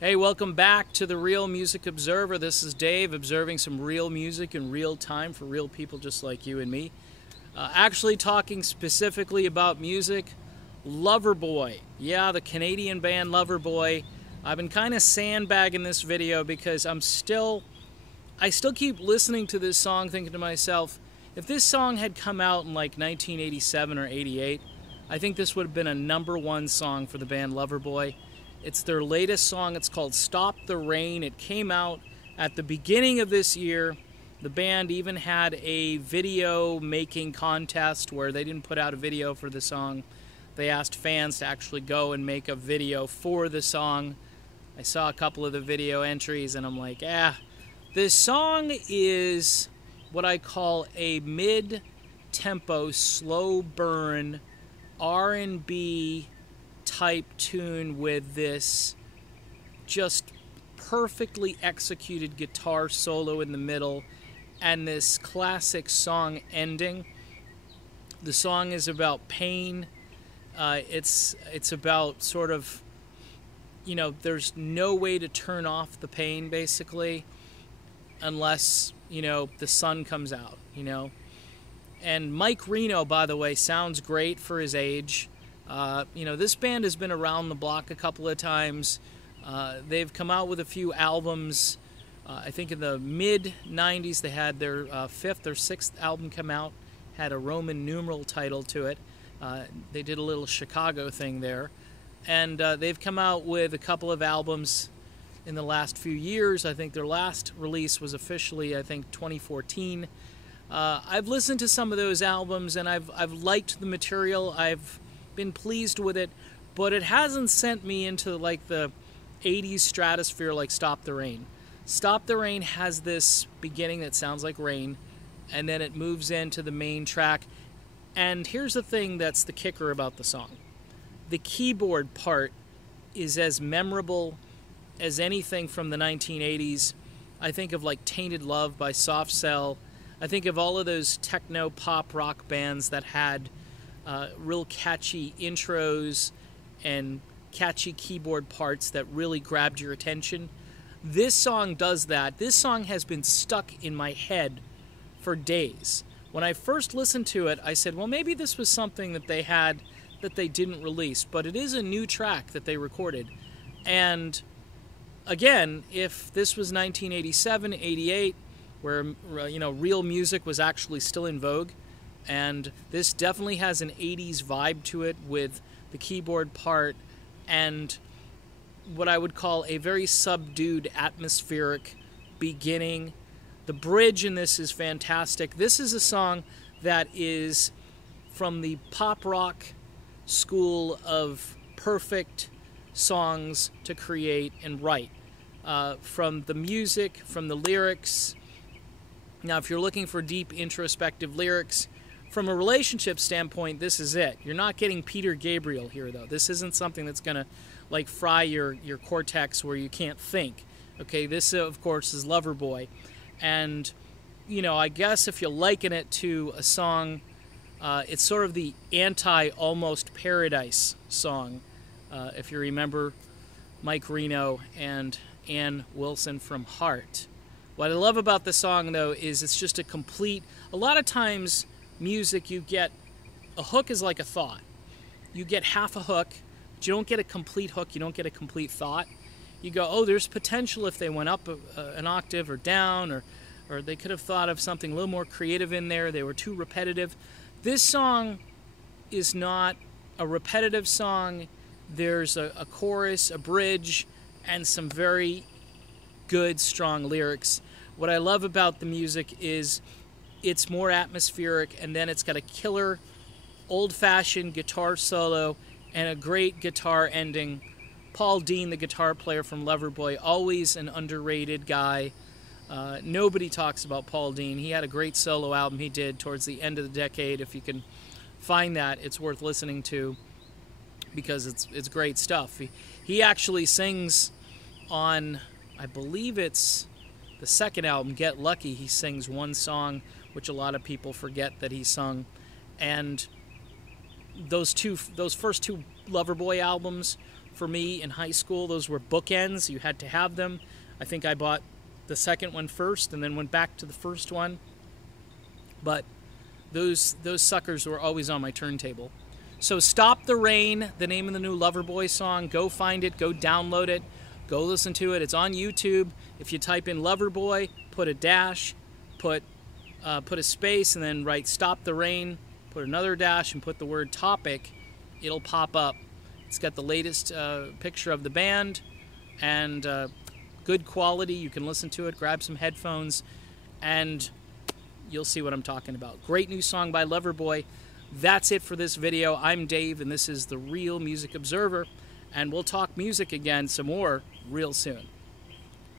Hey, welcome back to the Real Music Observer. This is Dave, observing some real music in real time for real people just like you and me. Actually talking specifically about music, Loverboy. Yeah, the Canadian band Loverboy. I've been kind of sandbagging this video because I still keep listening to this song thinking to myself, if this song had come out in like 1987 or 88, I think this would have been a #1 song for the band Loverboy. It's their latest song. It's called Stop the Rain. It came out at the beginning of this year. The band even had a video making contest where they didn't put out a video for the song. They asked fans to actually go and make a video for the song. I saw a couple of the video entries and I'm like, this song is what I call a mid-tempo, slow burn R&B type tune with this just perfectly executed guitar solo in the middle and this classic song ending. The song is about pain. It's about sort of, there's no way to turn off the pain basically unless, the sun comes out, And Mike Reno, by the way, sounds great for his age. This band has been around the block a couple of times. They've come out with a few albums. I think in the mid-90s they had their 5th or 6th album come out, had a Roman numeral title to it. They did a little Chicago thing there. And they've come out with a couple of albums in the last few years. I think their last release was officially, 2014. I've listened to some of those albums and I've liked the material. I've been pleased with it, but it hasn't sent me into like the 80s stratosphere like Stop the Rain. Stop the Rain has this beginning that sounds like rain, and then it moves into the main track. And here's the thing that's the kicker about the song. The keyboard part is as memorable as anything from the 1980s. I think of like Tainted Love by Soft Cell. I think of all of those techno pop rock bands that had real catchy intros and catchy keyboard parts that really grabbed your attention. This song does that. This song has been stuck in my head for days. When I first listened to it, I said, well, maybe this was something that they had that they didn't release, but it is a new track that they recorded. And again, if this was 1987, 88, where real music was actually still in vogue, and this definitely has an 80s vibe to it with the keyboard part and what I would call a very subdued atmospheric beginning. The bridge in this is fantastic. This is a song that is from the pop rock school of perfect songs to create and write. From the music, from the lyrics. Now, if you're looking for deep introspective lyrics, from a relationship standpoint, this is it. You're not getting Peter Gabriel here, though. This isn't something that's going to, like, fry your cortex where you can't think. Okay, this, of course, is Loverboy. And, I guess if you liken it to a song, it's sort of the anti-Almost Paradise song, if you remember Mike Reno and Ann Wilson from Heart. What I love about the song, though, is it's just a lot of times music, you get a hook is like a thought. You get half a hook, but you don't get a complete hook, you don't get a complete thought. You go, oh, there's potential if they went up an octave or down, or they could have thought of something a little more creative in there. They were too repetitive. This song is not a repetitive song. There's a chorus, a bridge, and some very good, strong lyrics. What I love about the music is it's more atmospheric, and then it's got a killer, old-fashioned guitar solo and a great guitar ending. Paul Dean, the guitar player from Loverboy, always an underrated guy. Nobody talks about Paul Dean. He had a great solo album he did towards the end of the decade. If you can find that, it's worth listening to because it's great stuff. He actually sings on, I believe it's the second album, Get Lucky. He sings one song which a lot of people forget that he sung. And those first two Loverboy albums, for me in high school. Those were bookends. You had to have them. I think I bought the second one first and then went back to the first one. But those suckers were always on my turntable. So Stop the Rain, the name of the new Loverboy song. Go find it. Go download it. Go listen to it. It's on YouTube. If you type in Loverboy, put a dash, put a space, and then write Stop the Rain, put another dash, and put the word topic, it'll pop up. It's got the latest picture of the band, and good quality. You can listen to it, grab some headphones, and you'll see what I'm talking about. Great new song by Loverboy. That's it for this video. I'm Dave, and this is The Real Music Observer, and we'll talk music again some more real soon.